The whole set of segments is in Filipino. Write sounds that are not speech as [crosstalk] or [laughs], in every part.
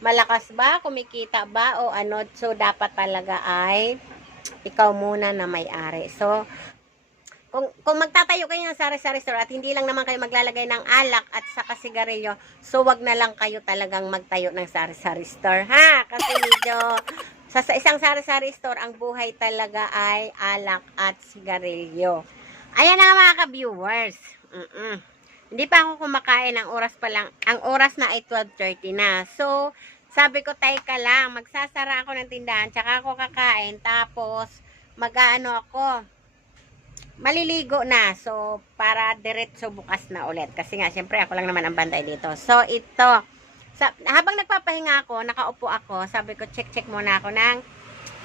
malakas ba, kumikita ba, o ano. So, dapat talaga ay ikaw muna na may-ari. So, kung, kung magtatayo kayo ng sari-sari store at hindi lang naman kayo maglalagay ng alak at saka sigarilyo, so wag na lang kayo talagang magtayo ng sari-sari store, ha? Kasi medyo, sa, sa isang sari-sari store, ang buhay talaga ay alak at sigarilyo. Ayan na mga ka-viewers. Mm-mm. Hindi pa ako kumakain, ang oras pa lang, ang oras na ay 12.30 na. So, sabi ko, ka lang, magsasara ako ng tindahan, tsaka ako kakain, tapos, mag-ano ako, maliligo na. So, para diretso bukas na ulit. Kasi nga, syempre, ako lang naman ang bantay dito. So, ito. Sa, habang nagpapahinga ako, nakaupo ako, sabi ko, check-check muna ako ng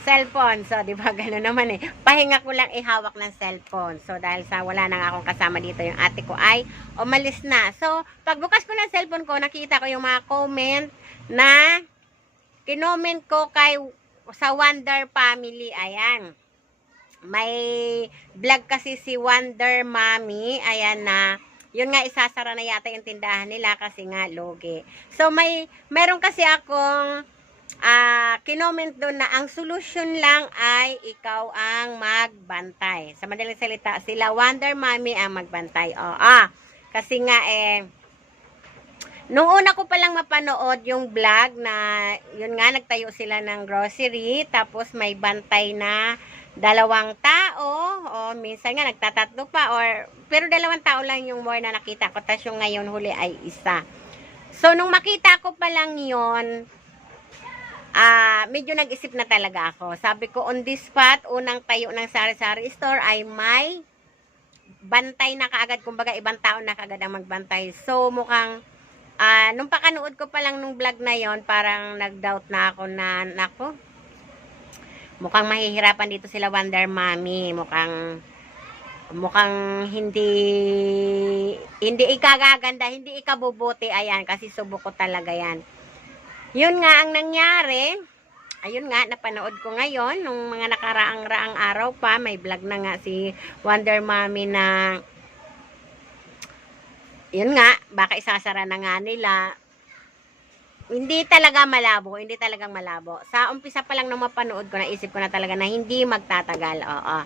cellphone. So, di ba, [laughs] gano'n naman eh. Pahinga ko lang ihawak ng cellphone. So, dahil sa wala na nga akong kasama dito, yung ate ko ay umalis na. So, pagbukas ko ng cellphone ko, nakita ko yung mga comment na kinoment ko kay sa Wonder Family. Ayan may vlog kasi si Wonder Mommy, ayan na, yun nga isasara na yata yung tindahan nila kasi nga logi. So may, meron kasi akong ah kinoment doon na ang solusyon lang ay ikaw ang magbantay. Sa madaling salita, sila Wonder Mommy ang magbantay. O, ah, kasi nga eh, Nung una ko palang mapanood yung vlog na, yun nga, nagtayo sila ng grocery, tapos may bantay na dalawang tao, o minsan nga nagtatatlo pa, or, pero dalawang tao lang yung more na nakita ko, tapos yung ngayon huli ay isa. So, nung makita ko pa lang ah medyo nag-isip na talaga ako. Sabi ko, on this spot, unang tayo ng sari-sari store ay may bantay na kaagad, kumbaga ibang tao na kaagad ang magbantay. So, mukhang, ah nung pakanood ko pa lang nung vlog na yon parang nag-doubt na ako na, nako, mukhang mahihirapan dito sila Wonder Mommy. Mukhang, mukhang hindi, hindi ikagaganda, hindi ikabubuti. Ayan, kasi subok ko talaga yan. Yun nga ang nangyari. Ayun nga, napanood ko ngayon, nung mga nakaraang-raang araw pa, may vlog na nga si Wonder Mommy na yun nga, baka isasara na nga nila. Hindi talaga malabo, hindi talagang malabo. Sa umpisa pa lang nung mapanood ko, naisip ko na talaga na hindi magtatagal. Oo.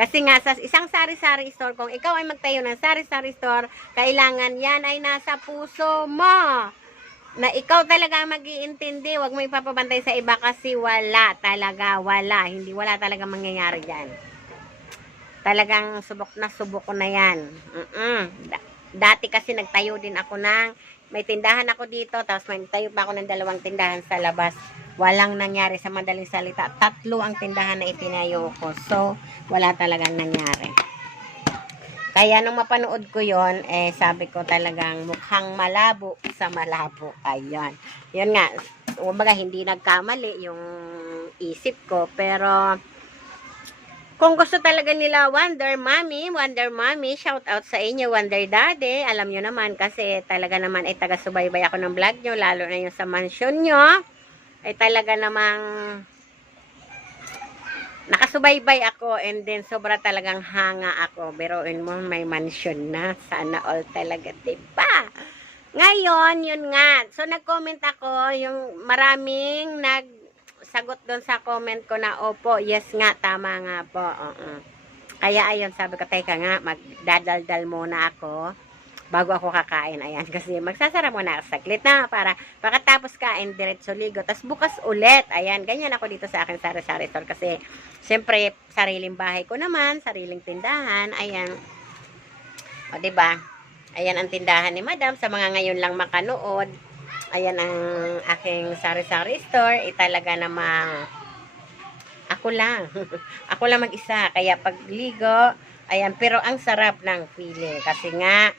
Kasi nga, sa isang sari-sari store, kung ikaw ay magtayo ng sari-sari store, kailangan yan ay nasa puso mo. Na ikaw talaga mag-iintindi, wag mo ipapabantay sa iba kasi wala talaga, wala. Hindi, wala talaga mangyayari dyan. Talagang subok na subok ko na yan. Mm-mm. Da- dati kasi nagtayo din ako ng may tindahan ako dito tapos may tayo pa ako ng dalawang tindahan sa labas walang nangyari sa madaling salita tatlo ang tindahan na itinayo ko so wala talagang nangyari kaya nung mapanood ko yon eh sabi ko talagang mukhang malabo sa malabo ayan yun nga kumbaga hindi nagkamali yung isip ko pero kung gusto talaga nila Wonder Mommy, Wonder Mommy, shout out sa inyo, Wonder Daddy. Alam nyo naman kasi talaga naman ay taga-subaybay ako ng vlog nyo, lalo na yung sa mansion nyo. Ay talaga namang nakasubaybay ako and then sobra talagang hanga ako. Biruin mo, may mansion na. Sana all talaga, diba? Ngayon, yun nga. So, nag-comment ako, yung maraming nag sagot doon sa comment ko na opo, yes nga, tama nga po. oo. Kaya ayun, sabi ko, teka nga, magdadaldal muna ako bago ako kakain. Ayan, [laughs] kasi magsasara muna ako saglit na para pagkatapos kain, diretso ligo. Tapos bukas ulit. Ayan, ganyan ako dito sa akin sari-sari store kasi siyempre, sariling bahay ko naman, sariling tindahan. Ayan. O, ba? Ayan ang tindahan ni Madam sa mga ngayon lang makanood. Ayan ang aking sari-sari store. Eh, talaga namang ako lang. [laughs] ako lang mag-isa. Kaya pagligo, ayan, pero ang sarap ng feeling. Kasi nga,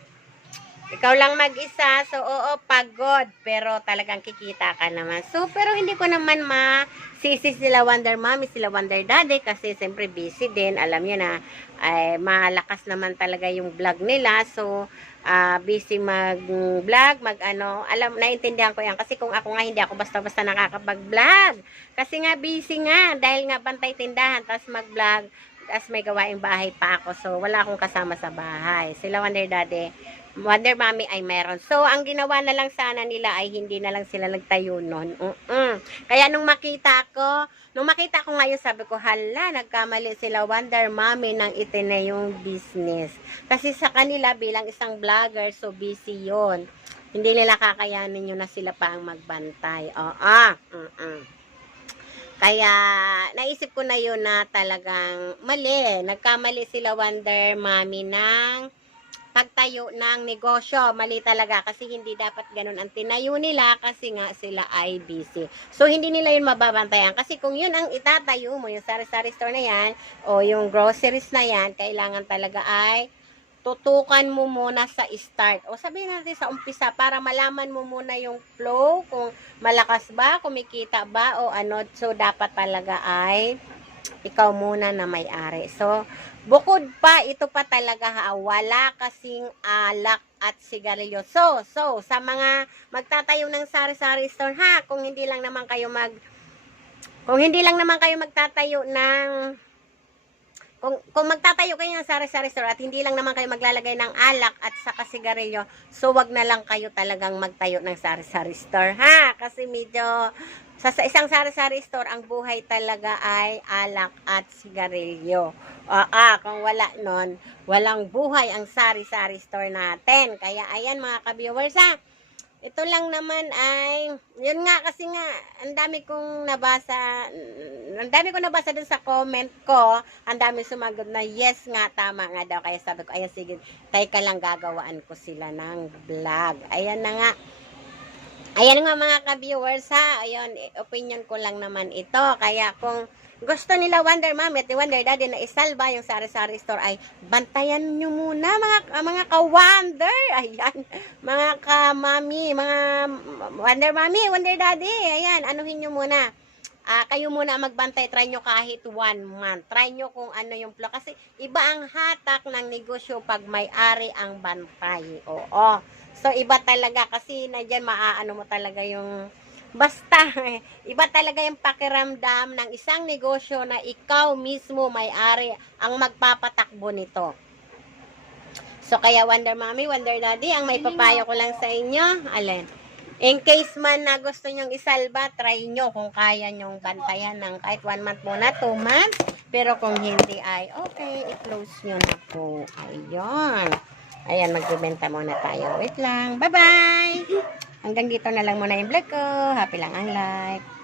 ikaw lang mag-isa, so oo, pagod. Pero talagang kikita ka naman. So, pero hindi ko naman masisi sila Wonder Mommy, sila Wonder Daddy, kasi siyempre busy din. Alam niyo na, ay, malakas naman talaga yung vlog nila. So, ah, busy mag-vlog, mag-ano. Alam, naintindihan ko yan. Kasi kung ako nga, hindi ako basta-basta nakakapag-vlog. Kasi nga, busy nga. Dahil nga, bantay tindahan, tapos mag-vlog, tapos may gawaing bahay pa ako. So, wala akong kasama sa bahay. Sila Wonder Daddy, Wonder Mommy ay meron. So, ang ginawa na lang sana nila ay hindi na lang sila nagtayo nun. Mm-mm. Kaya nung makita ko, nung makita ko ngayon, sabi ko, hala, nagkamali sila Wonder Mommy nang itinayong business. Kasi sa kanila, bilang isang vlogger, so busy yon Hindi nila kakayanin yun na sila pa ang magbantay. Oo. Mm-mm. Kaya, naisip ko na yun na talagang mali. Nagkamali sila Wonder Mommy ng pagtayo ng negosyo. Mali talaga kasi hindi dapat ganun ang tinayo nila kasi nga sila ay busy. So, hindi nila yun mababantayan. Kasi kung yun ang itatayo mo, yung sari-sari store na yan, o yung groceries na yan, kailangan talaga ay tutukan mo muna sa start. O sabihin natin sa umpisa para malaman mo muna yung flow, kung malakas ba, kumikita ba, o ano. So, dapat talaga ay ikaw muna na may-ari. So, bukod pa, ito pa talaga ha, wala kasing alak at sigarilyo. So, so, sa mga magtatayo ng sari-sari store ha, kung hindi lang naman kayo mag, kung hindi lang naman kayo magtatayo ng kung, kung magtatayo kayo ng sari-sari store at hindi lang naman kayo maglalagay ng alak at saka sigarilyo, so wag na lang kayo talagang magtayo ng sari-sari store, ha? Kasi medyo, sa, sa isang sari-sari store, ang buhay talaga ay alak at sigarilyo. Ah, ah, kung wala nun, walang buhay ang sari-sari store natin. Kaya ayan mga ka-viewers, ha? Ito lang naman ay, yun nga kasi nga, ang dami kong nabasa, ang dami kong nabasa dun sa comment ko, ang dami sumagot na yes nga, tama nga daw. Kaya sabi ko, ayan sige, tayo ka lang gagawaan ko sila ng vlog. Ayan na nga. Ayan nga mga ka-viewers ha, ayun, opinion ko lang naman ito. Kaya kung gusto nila Wonder Mami at Wonder Daddy na isalba yung sari-sari store ay bantayan nyo muna mga ah, mga ka-Wonder. Ayan, mga ka-Mami, mga Wonder Mami, Wonder Daddy. Ayan, anuhin nyo muna. Ah, kayo muna magbantay, try nyo kahit one month. Try nyo kung ano yung flow. Kasi iba ang hatak ng negosyo pag may-ari ang bantay. Oo. So, iba talaga kasi na dyan maaano mo talaga yung Basta, [laughs] iba talaga yung pakiramdam ng isang negosyo na ikaw mismo may-ari ang magpapatakbo nito. So, kaya Wonder Mommy, Wonder Daddy, ang may papayo ko lang sa inyo, alin, in case man na gusto nyong isalba, try nyo kung kaya nyong bantayan ng kahit one month muna, two months, pero kung hindi ay, okay, i-close nyo na po. Ayun. Ayan, magbibenta muna tayo. Wait lang. Bye-bye! Hanggang dito na lang muna yung vlog ko. Happy lang ang like.